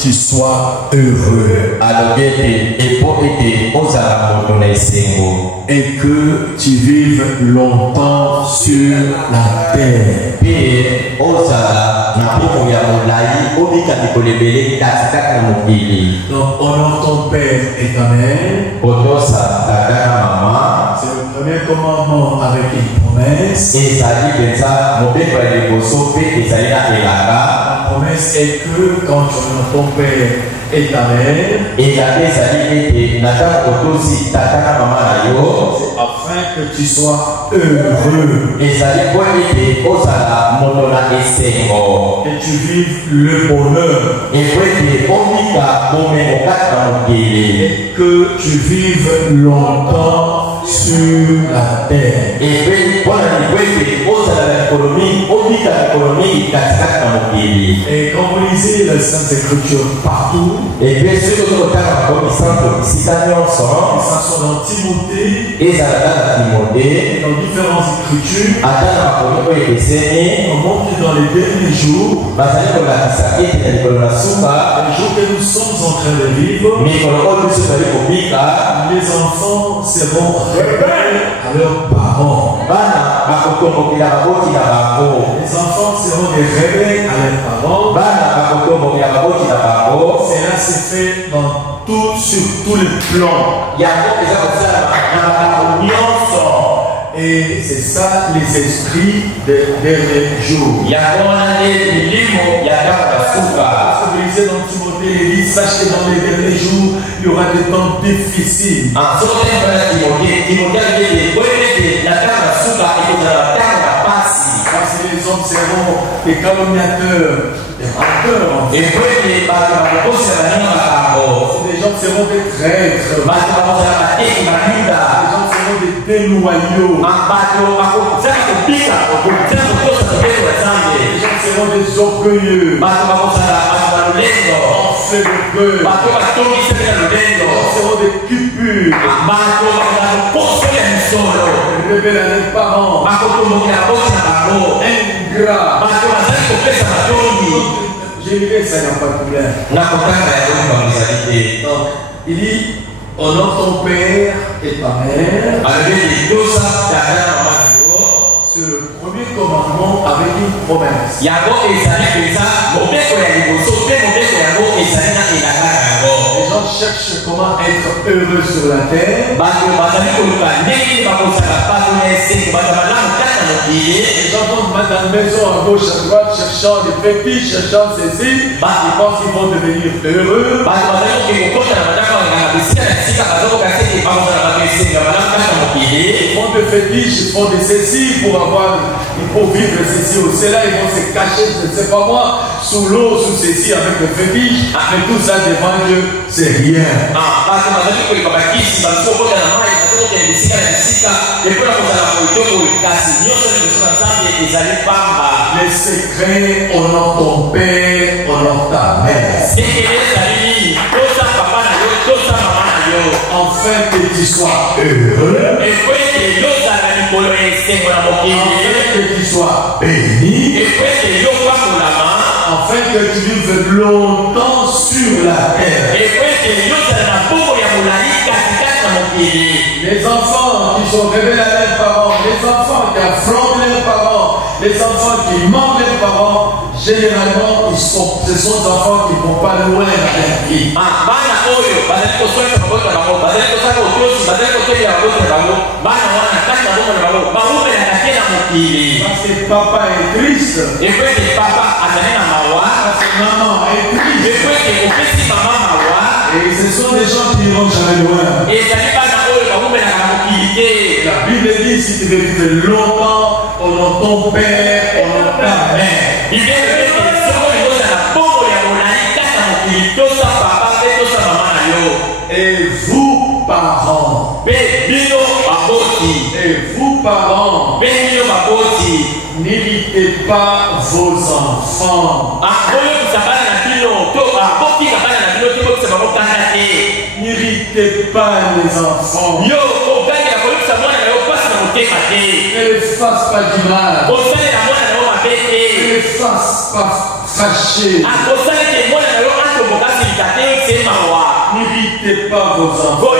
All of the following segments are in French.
tu sois heureux. Et que tu vives longtemps sur la terre. Donc, honore ton père et ta mère. C'est le premier commandement avec une promesse. La promesse est que quand tu honores ton père et ta mère, afin que tu sois heureux et tu vives le bonheur et que tu vives longtemps sur la terre. Et quand vous lisez les Saintes Écritures partout, ça sont dans Timothée et dans différentes écritures, on montre que dans les derniers jours, les jours que nous sommes en train de vivre, les enfants seront rebelles à leurs parents. Les enfants seront des rebelles à leurs parents. Cela se fait sur tous les plans. Et c'est ça les esprits des derniers jours. Parce que vous lisez dans Timothée, il dit, sache que dans les derniers jours, il y aura des temps difficiles. Parce que les hommes seront des calomniateurs, des menteurs. Et les gens seront des traîtres. Les gens seront des déloyaux. Les gens seront des orgueilleux. Enflés de cœur. Les gens seront des cupus. Rebelles à leurs parents. Ingrats. J'ai lu ça, il n'y a pas de problème. Donc, il dit, honore ton père et ta mère. C'est le premier commandement avec une promesse. Les gens cherchent comment être heureux sur la terre. Les gens vont dans la maison à gauche, à droite, cherchant des fétiches, cherchant ceci. Ils pensent qu'ils vont devenir heureux. Ils font des fétiches, ils font des ceci pour vivre ceci ou cela. Ils vont se cacher, je ne sais pas moi, sous l'eau, sous ceci, avec le fétiche. Mais tout ça devant Dieu, c'est rien. Les secrets, honore ton père, honore ta mère. Afin que tu sois heureux, afin que tu sois béni, afin que tu vives longtemps sur la terre. Les enfants qui sont rebelles à leurs parents, les enfants qui affrontent leurs parents, les enfants qui manquent leurs parents, généralement, ce sont des enfants qui ne vont pas loin dans la vie. Parce que papa est triste. Parce que maman est triste. Et ce sont des gens qui n'iront jamais loin. La Bible dit, si tu veux vivre longtemps, honore ton père, honore ta mère. Et vous, parents, n'irritez pas vos enfants. N'irritez pas les enfants. Ne les fasse pas du mal. Ne les fasse pas fâcher. vos enfants.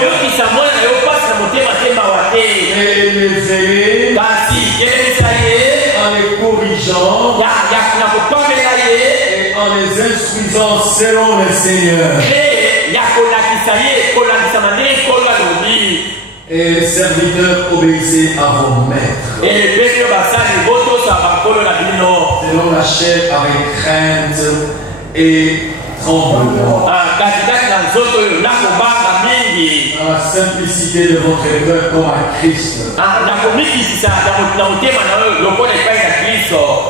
Et les aider en les corrigeant et en les instruisant selon le Seigneur. Et les serviteurs obéissez à vos maîtres selon la chair avec crainte et tremblement. Dans la simplicité de votre cœur comme à Christ.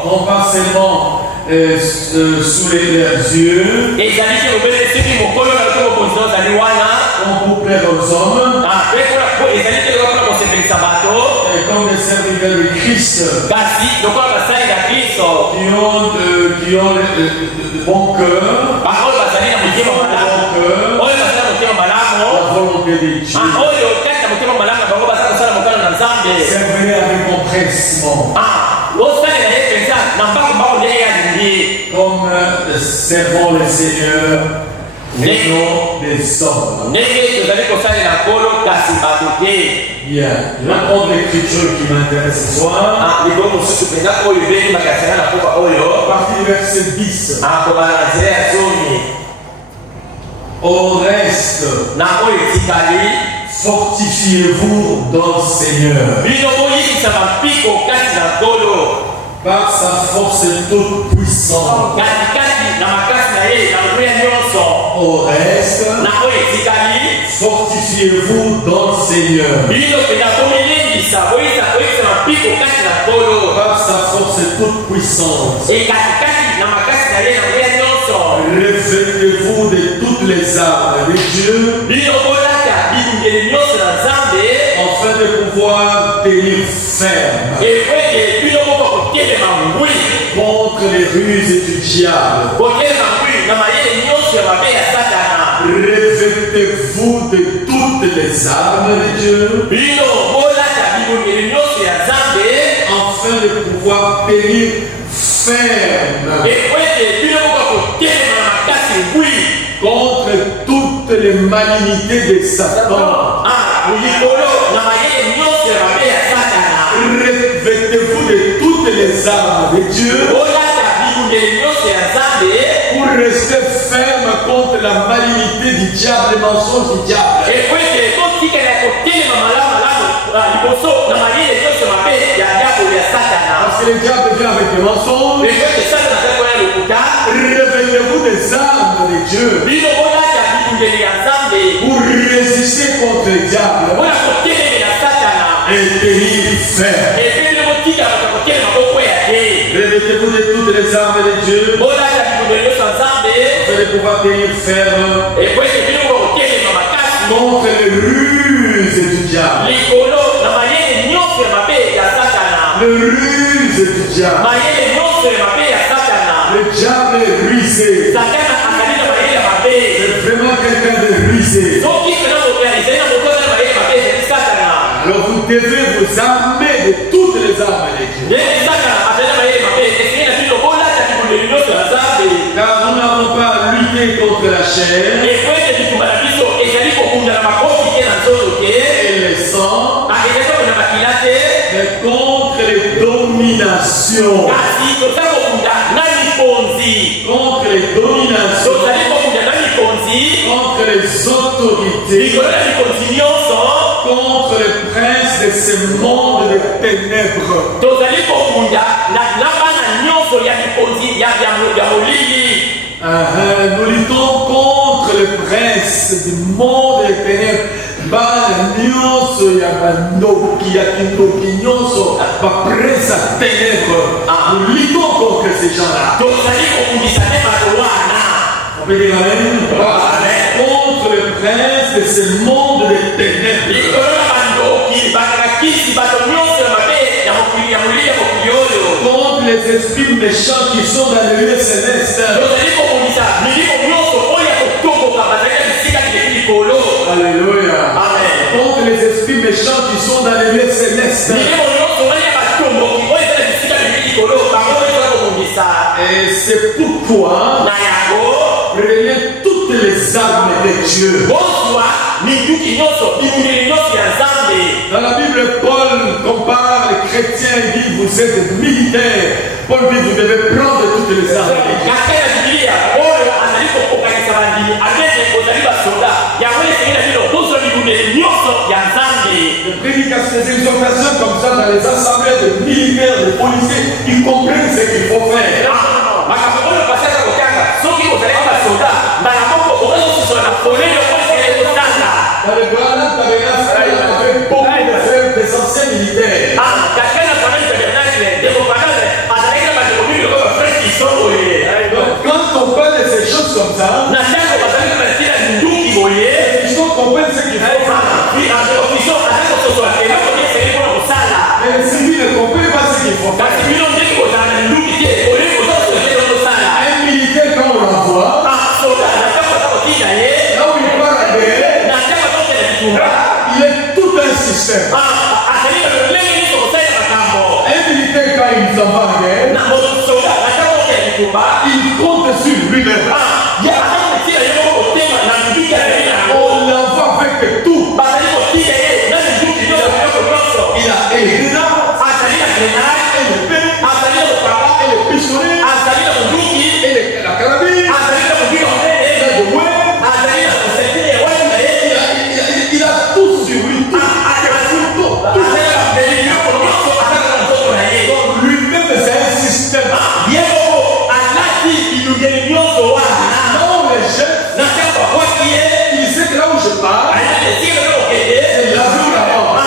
Non pas seulement sous leurs yeux, comme pour plaire aux hommes, et comme des serviteurs de Christ qui ont de bon cœur, la volonté de Dieu. Servez avec empressement. Comme servant le Seigneur et non les hommes. Bien. Je vais prendre l'écriture qui m'intéresse ce soir. À partir du verset 10. Au reste, fortifiez-vous dans le Seigneur. Par sa force toute puissante. Au reste, fortifiez-vous dans le Seigneur. Par sa force toute puissante. Revêtez-vous de toutes les armes de Dieu afin de pouvoir tenir ferme contre les ruses du diable. Revêtez-vous de toutes les armes de Dieu afin de pouvoir tenir ferme contre toutes les malignités de Satan. Revêtez-vous de toutes les armes de Dieu pour rester ferme contre la malignité du diable, le mensonge du diable. Parce que le diable vient avec des mensonges. Revêtez-vous des armes de Dieu pour résister contre le diable et tenir ferme. Revêtez-vous de toutes les armes de Dieu afin de pouvoir tenir ferme contre les ruses du diable. Le ruse du diable. Le diable est rusé. C'est vraiment quelqu'un de rusé. Alors vous devez vous armer de toutes les armes de Dieu. Car nous n'avons pas à lutter contre la chair et le sang, mais contre les dominations. Contre les dominations, contre les autorités, contre les princes de ce monde de ténèbres. Nous luttons contre les princes du monde de ténèbres. Nous luttons contre ces gens-là. On peut dire amen. Contre le prince de ce monde de ténèbres. Contre les esprits méchants qui sont dans les lieux célestes. Alléluia. Contre les esprits méchants qui sont dans les lieux célestes. Et c'est pourquoi prenez toute toutes les armes de Dieu. Dans la Bible, Paul compare les chrétiens et dit vous êtes militaires. Paul dit vous devez prendre toutes les armes de Dieu. Les prédications, des exhortations comme ça dans les assemblées de militaires, de policiers, ils comprennent ce qu'il faut faire. Dans le grand tabernacle, il y avait beaucoup de frères des anciens militaires. Quand on parle de ces choses comme ça, il faut comprendre ce qu'il faut faire. Mais les civils ne comprennent pas ce qu'il faut faire. Un militaire, quand on l'envoie, là où il part à guerre, il est tout un système. Un militaire, quand il s'en va à guerre, il compte sur lui-même. On l'envoie avec tout. Il a les grenades, et le pain, et le pistolet, et la carabine, et le ouais. Il a tout sur lui. Lui-même, c'est un système. Non, les jeunes, il sait que là où je pars, c'est la vie là-bas.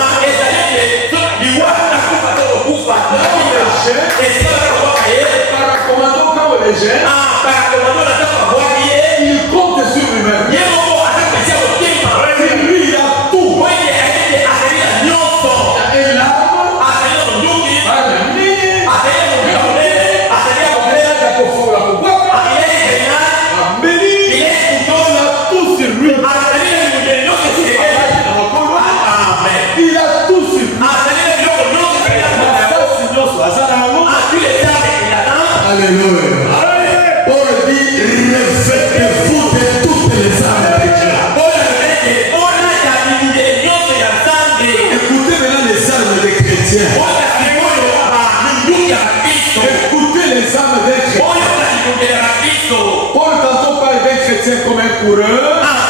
Paracommando, quand on les jette, il compte sur lui-même. Lui, il a tout. Et l'arme, alléluia. Paul dit revêtez-vous de toutes les armes de Dieu. Écoutez maintenant les armes des chrétiens. Écoutez les armes des chrétiens. Paul tantôt parle des chrétiens comme un coureur,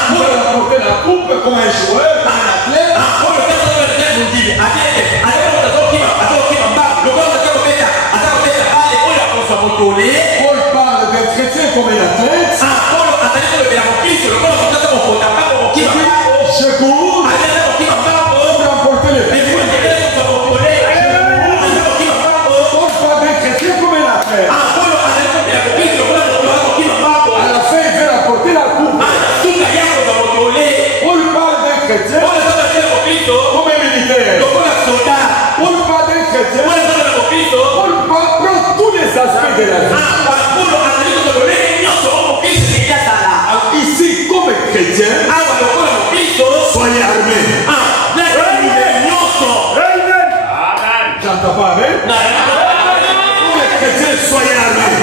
Paul a porté la coupe comme un joueur, un athlète. Paul parle d'un chrétien comme un athlète. Je cours pour remporter le prix. Paul parle d'un chrétien comme un athlète. À la fin, il veut remporter la coupe. Paul parle d'un chrétien comme un militaire. Paul parle d'un chrétien. Paul prend tous les aspects de la vie. Ici, comme chrétien, soyez armés. J'entends pas, hein? Comme chrétien, soyez armés.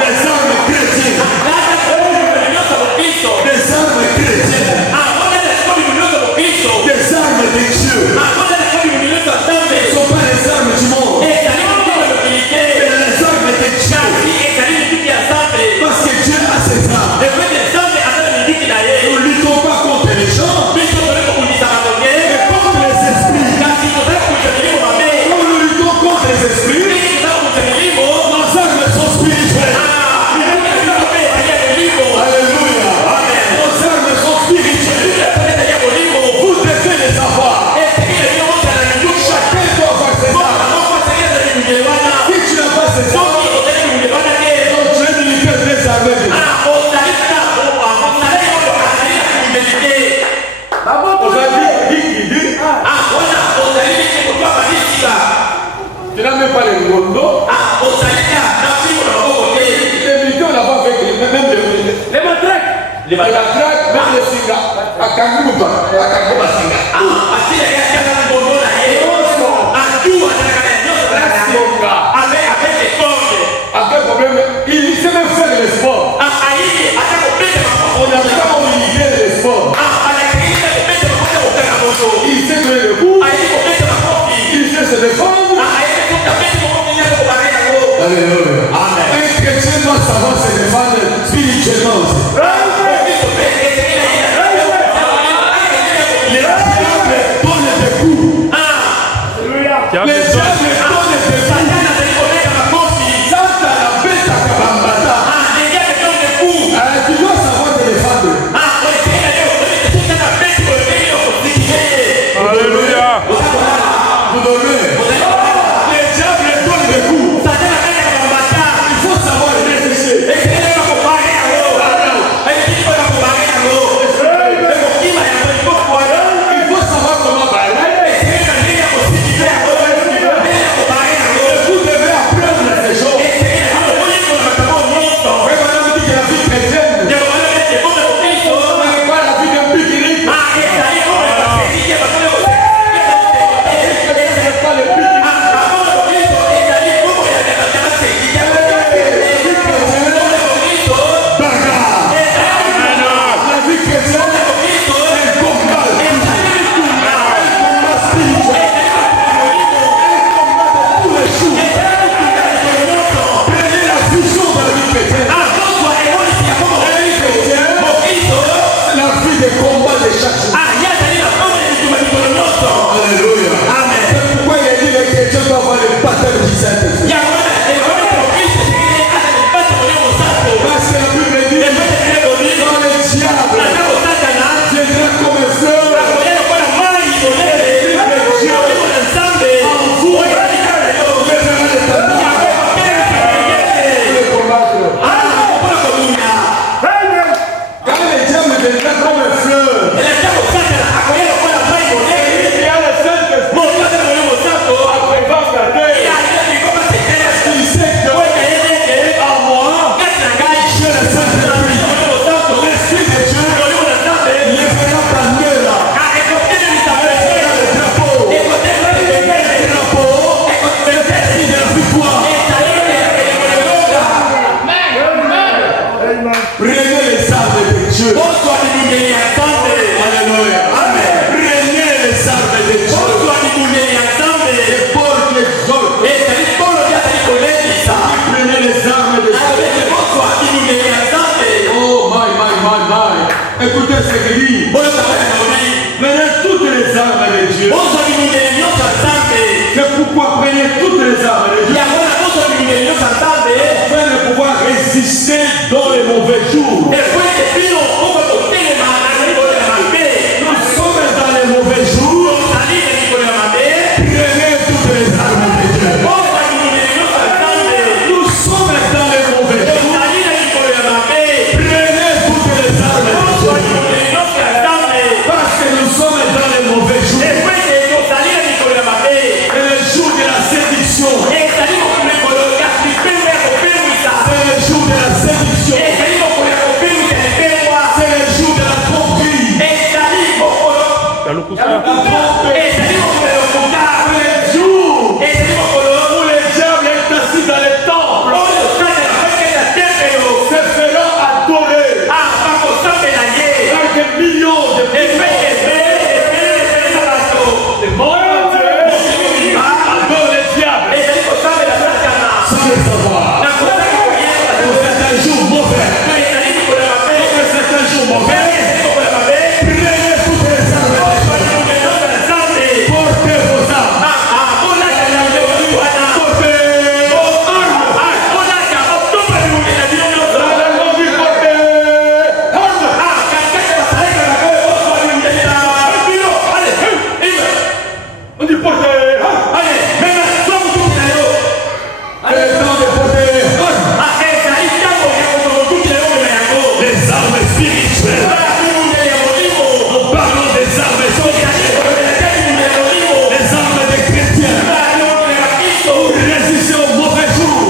Des armes chrétiennes. Des armes chrétiennes. Des armes de Dieu. Ce ne sont pas les armes du monde. Mais les armes de Dieu. Parce que Dieu a ses armes. Nous ne luttons pas contre les gens, mais contre les esprits. Nous luttons contre les esprits. Nos armes sont spirituelles. Alléluia. Nos armes sont spirituelles. Vous devez les savoir. Chacun doit avoir ses armes. Si tu n'as pas ses armes, donc tu es militaire désarmé. Tu n'as même pas les gondos. Les militaires là-bas avec même les matraques. Les matraques, même les singas. À Kangouba. À Kangouba singa. Avec problème, il sait même faire les Dieu. Alléluia. Amen. Prenez les armes de Dieu. Et Paul qui exhorte. Prenez les armes de Dieu. Oh my. Écoutez ce qu'il dit. Prenez toutes les armes de Dieu. Mais pourquoi prenez toutes les armes de Dieu? Afin de pouvoir résister dans les mauvais jours. Nous sommes dans les mauvais jours. Prenez toutes les armes de Dieu. Nous sommes dans les mauvais jours. Prenez toutes les armes de Dieu. Parce que nous sommes dans les mauvais jours. Et le jour de la séduction. C'est le jour de la séduction. C'est le jour de la tromperie. Le jour où les diables est assis dans les temples se feront adorer avec millions de monde adore les diables sans le savoir. C'est un jour mauvais. C'est un jour mauvais. Prenez toutes les armes. Portez vos armes. On dit portez. Les armes spirituelles. Nous parlons des armes spirituelles. Les armes des chrétiens. Pour résister aux mauvais jours.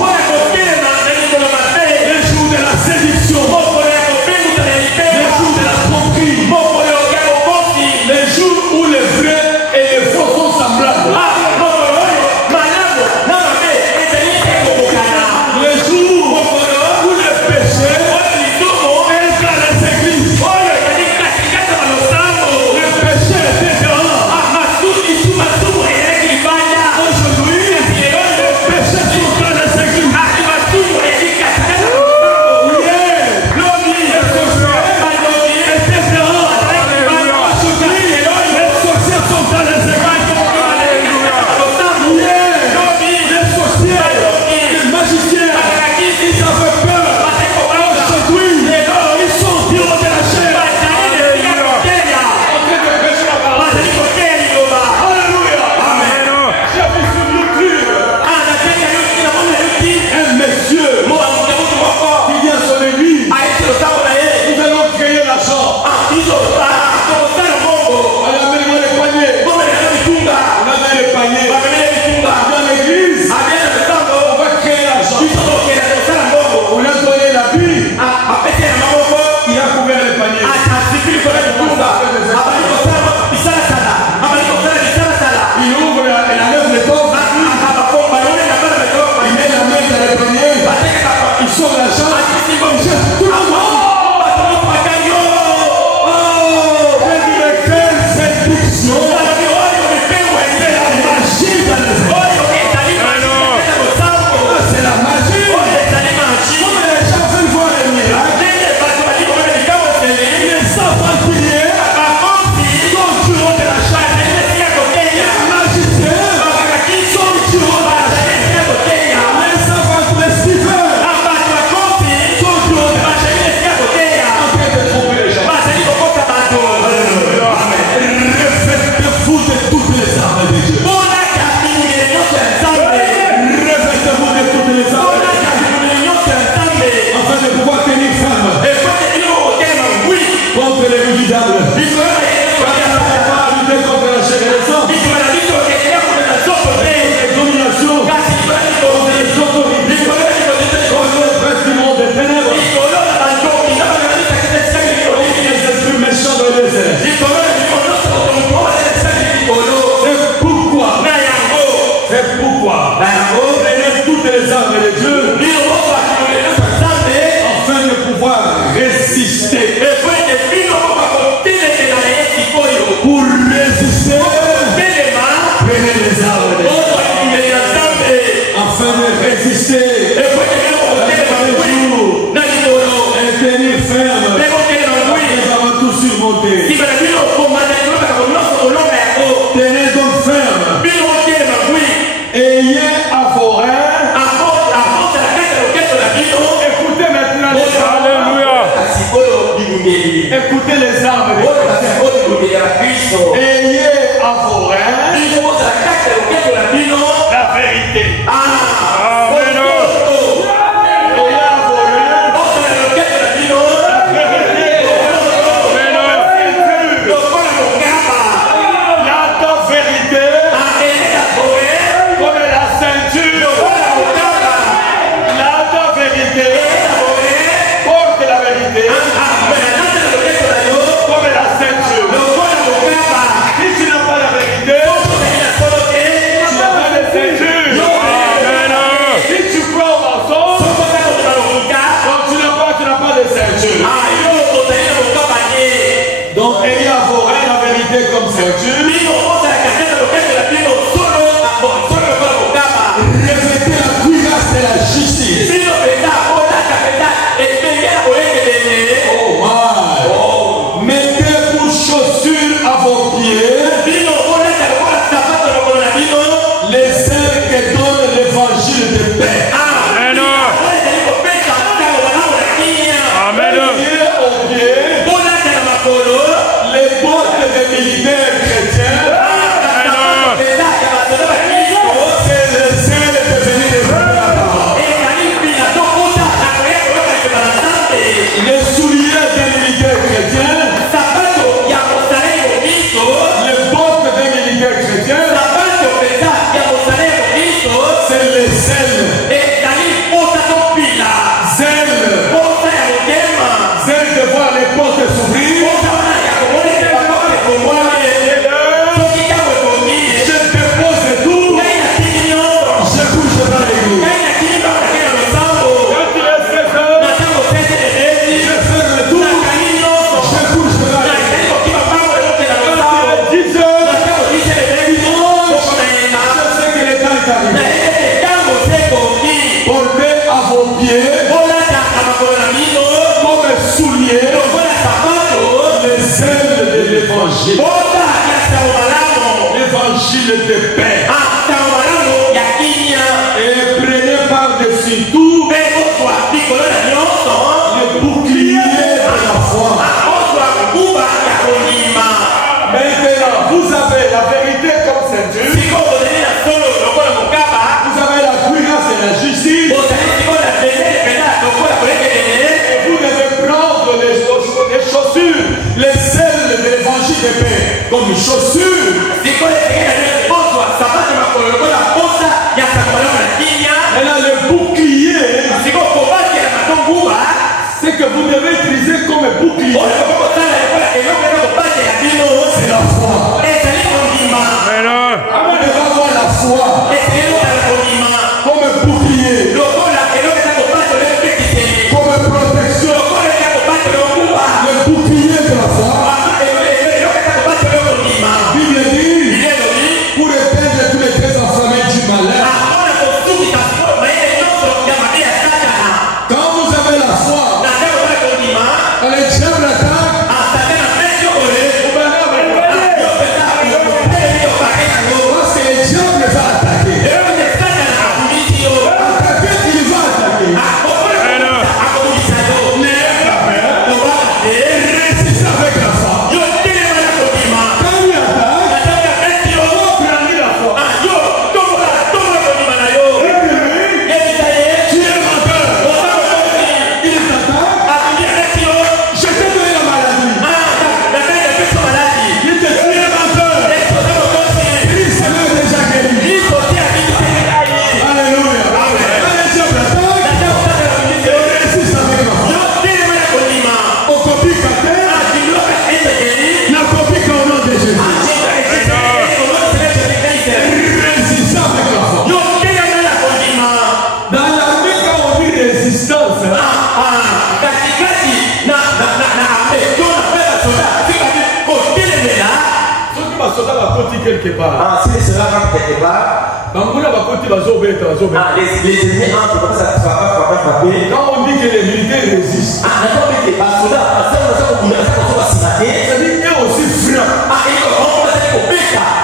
Les jours de la séduction. Les jours de la tromperie. Les jours où les vrais et les faux sont semblables. Les jours où les péchés égarent les églises. Les péchés étaient dehors. Aujourd'hui, les péchés sont dans les églises. afin de pouvoir résister Écoutez les âmes de Christ. Ayez à vos reins la vérité. L'évangile de paix. Et prenez par-dessus tout le bouclier de la foi. Maintenant, vous avez la vérité comme ceinture. Vous avez la puissance et la justice. Et vous devez prendre les chaussures, les ailes de l'évangile de paix comme une chaussure. Maintenant, le bouclier, c'est que vous devez utiliser comme un bouclier. C'est la foi. Vous devez avoir la foi comme un bouclier, comme une protection. Le bouclier de la foi. Bible dit, pour éteindre tous les traits enflammés du malheur. Quand vous avez la foi, quand les diables attaquent, parce que les diables vont attaquer. Attaquer, il va attaquer. Résistez avec la foi. Quand il attaque, il va prendre la foi. Tu es menteur. Il t'attaque. Je t'ai donné la maladie. Il te dit, tu es menteur. Christ l'a déjà guéri. Alléluia. Quand les diables attaquent, résiste avec la foi. Au copie caté, la copie qu'au nom de Jésus. Résiste avec la foi. Dans l'armée, quand on dit résistance, soki basoda bakoti quelque part, Si les soldats rentrent quelque part, banguna bakoti bazobeta. les ennemis entrent comme ça, tu vas pas frapper. Quand on dit que les militaires résistent, D'accord, mais les soldats, c'est-à-dire eux aussi frappent.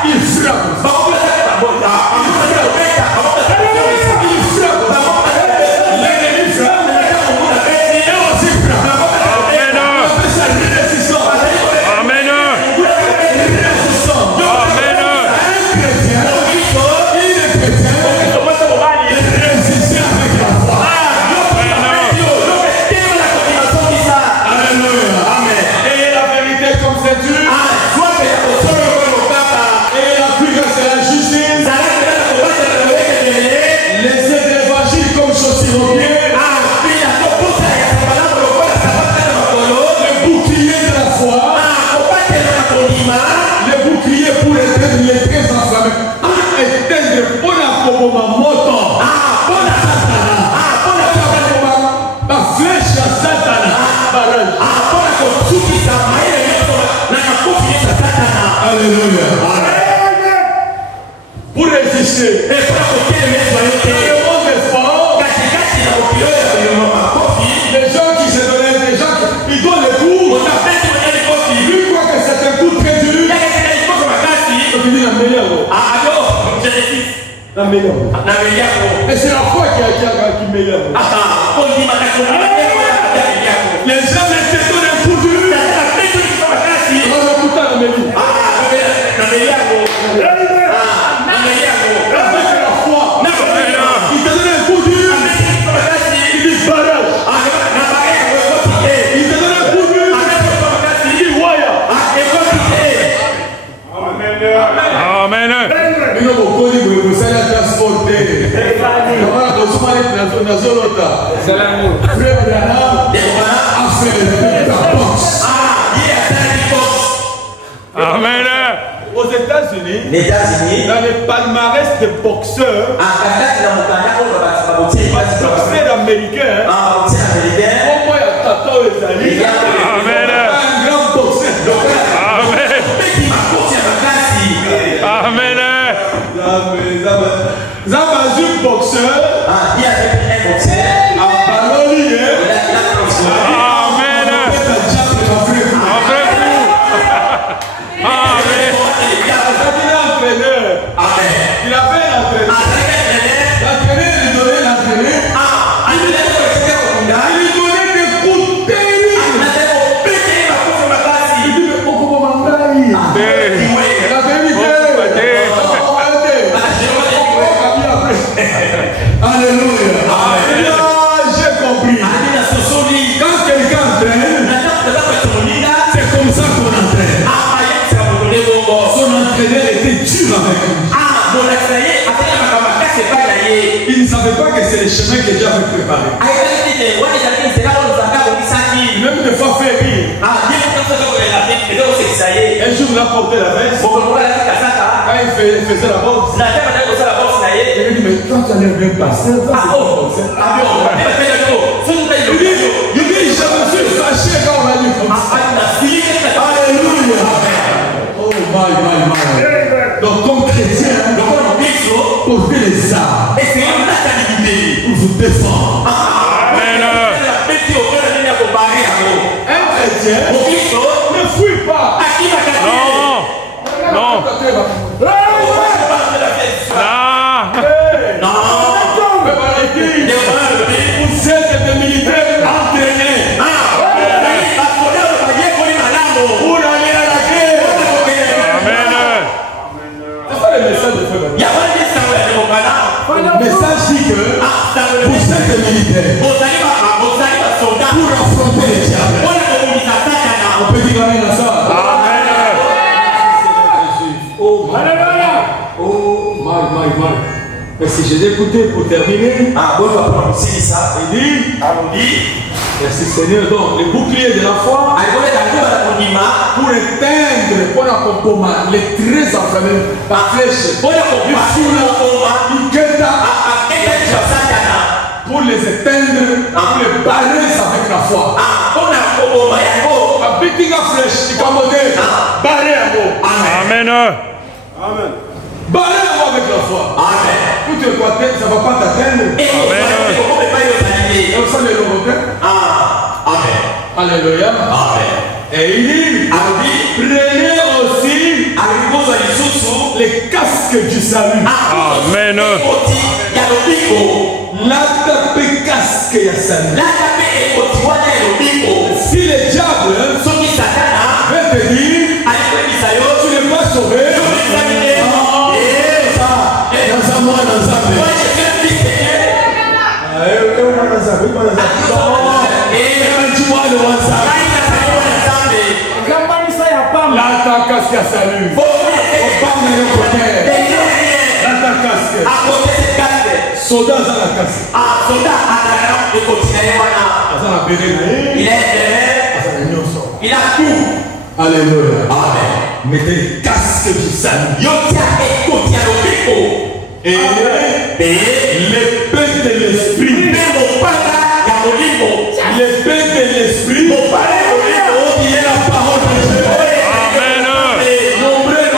Ils frappent. L'ennemi frappe. Eux aussi frappent. On appelle ça résistance. Alléluia. Pour résister. Dans le monde des sports, les gens qui se donnaient, les gens qui donnent les coups, lui croit que c'est un coup très dur. Donc il dit la meilleure. La meilleure. Et c'est la foi qui meilleure. Les gens se donnent un coup dur. On va écouter la meilleure. Amen. Amen. Aux États-Unis, dans les palmarès de boxeurs, boxeurs américains, au moins il y a Tato et Zali. Amen. Un grand boxeur. Amen. Amen. Zabazu boxeur. Il a fait l'entraîneur. L'entraîneur lui donnait l'entraîneur. Il lui donnait des coups terribles. Il dit, mais pourquoi m'en gagne? La vérité. Alléluia. J'ai compris. Quand quelqu'un entraîne, c'est comme ça qu'on entraîne. Son entraîneur était dur avec lui. Il ne savait pas que c'est le chemin que Dieu avait préparé. Même des fois fait rire. Un jour il a porté la veste. Quand il faisait la boxe, il a dit, mais toi tu as l'air bien passé. Il dit, je me suis fâché quand on m'a dit comme ça. Alléluia. Oh my. Donc comme chrétien, portez les armes pour vous défendre. Amen. Un chrétien ne fuit pas. Non. Vous êtes des militaires entraînés. Pour aller à la guerre. Amen. C'est ça le message de Frère. Le message dit que vous êtes des militaires pour affronter les diables. On peut dire amen à ça. Amen. Oh my. Mais si j'ai écouté pour terminer, il dit, merci Seigneur, donc les boucliers de la foi pour éteindre, les traits enflammés par flèche, pour les éteindre, pour les barrer avec la foi. Beating a flèche, il va monter, barrer à vous. Amen. Barrer à vous avec la foi. Tout le côté, ça ne va pas t'atteindre. Et ça, les Lorotains. Alléluia. Et il dit, prenez aussi les casques du salut. Amen. L'atape casque ya salut. Si le diable veut te dire, tu n'es pas sauvé. Casque à salut. Soldat dans la casque. Il a tout. Alléluia. Amen. Mettez le casque du salut. Et l'épée de l'esprit. L'épée de l'esprit. Qui est la parole de Dieu. Amen. Nombreux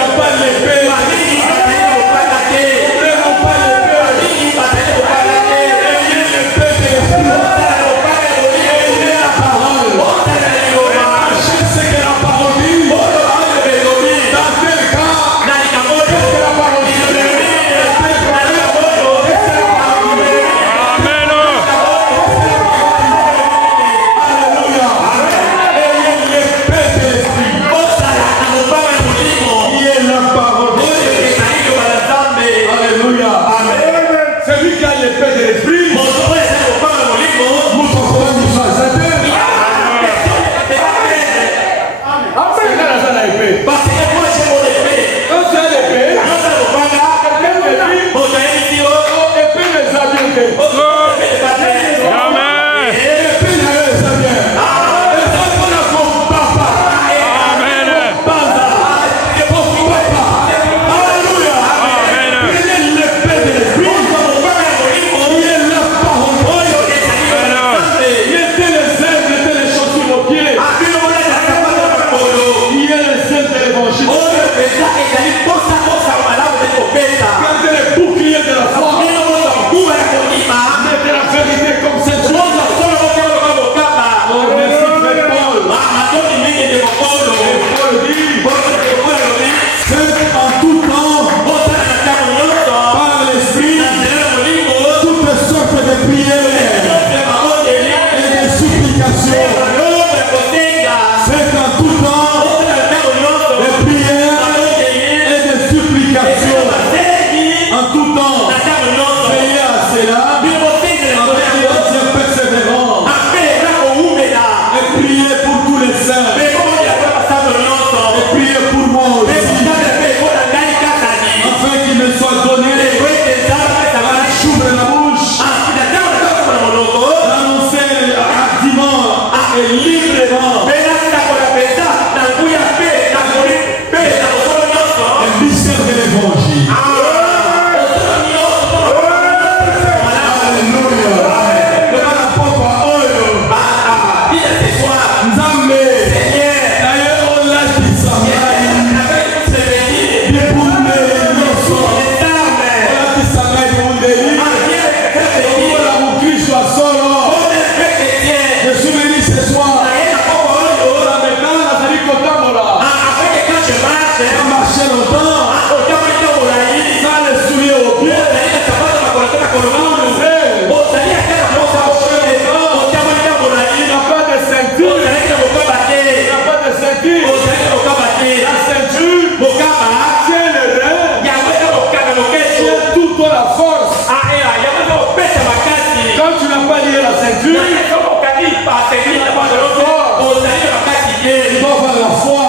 Jésus, il doit avoir la foi,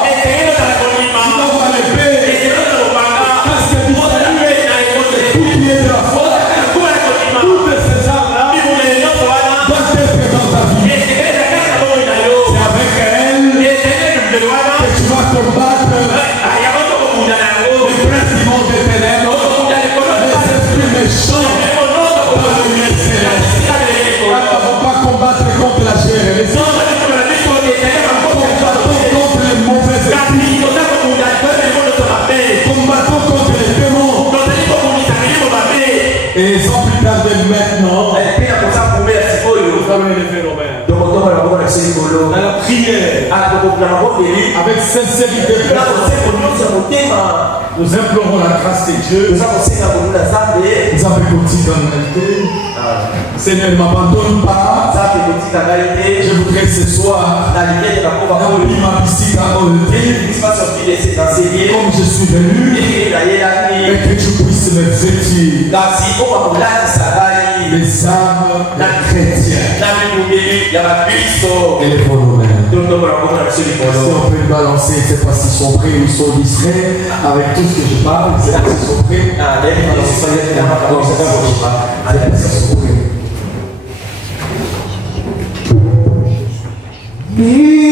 il doit avoir l'épée, casque du salut, bouclier de la foi. Toutes ces armes-là doivent être dans ta vie. C'est avec elle que tu vas combattre les princes des ténèbres, les esprits méchants dans le lieu céleste. Nous ne vont pas combattre contre la chair et les hommes. Contre les mauvais esprits. Combattons contre les démons. Et sans plus tarder maintenant, nous allons élever nos mains. Dans la prière, avec sincérité, nous implorons la grâce de Dieu. Nous avons petit dans l'humanité. Seigneur, ne m'abandonne pas. Je voudrais ce soir, comme je suis venu, et que tu puisses me vêtir les âmes chrétiennes. Élevons nos mains. Si on peut balancer, c'est pas s'ils sont prêts ou ils sont distraits avec tout ce que je parle, c'est là qu'ils sont prêts. Alors,